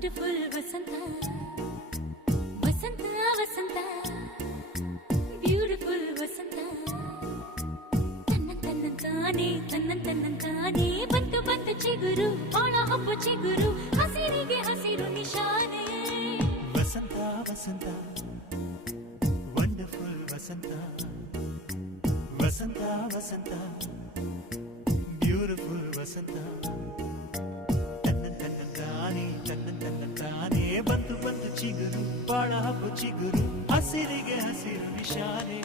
wonderful ವಸಂತ ವಸಂತ ವಸಂತ beautiful ವಸಂತ ತನ್ನಂತಾನೆ ಬಂತು ಬಂತು ಚಿಗುರು ಒಳ ಹಬ್ಬ ಚಿಗುರು ಹಸಿರಿಗೆ ಹಸಿರು ನಿಶಾನೆ ವಸಂತ ವಸಂತ ವಂಡರ್ಫುಲ್ ವಸಂತ ವಸಂತ ವಸಂತ ಬ್ಯೂಟಿಫುಲ್ ವಸಂತ ತನ್ನಂತಾನೆ ಬಂತು ಬಂತು ಚಿಗುರು ಬಾಳ ಹಬ್ಬ ಚಿಗುರು ಹಸಿರಿಗೆ ಹಸಿರು ನಿಶಾನೆ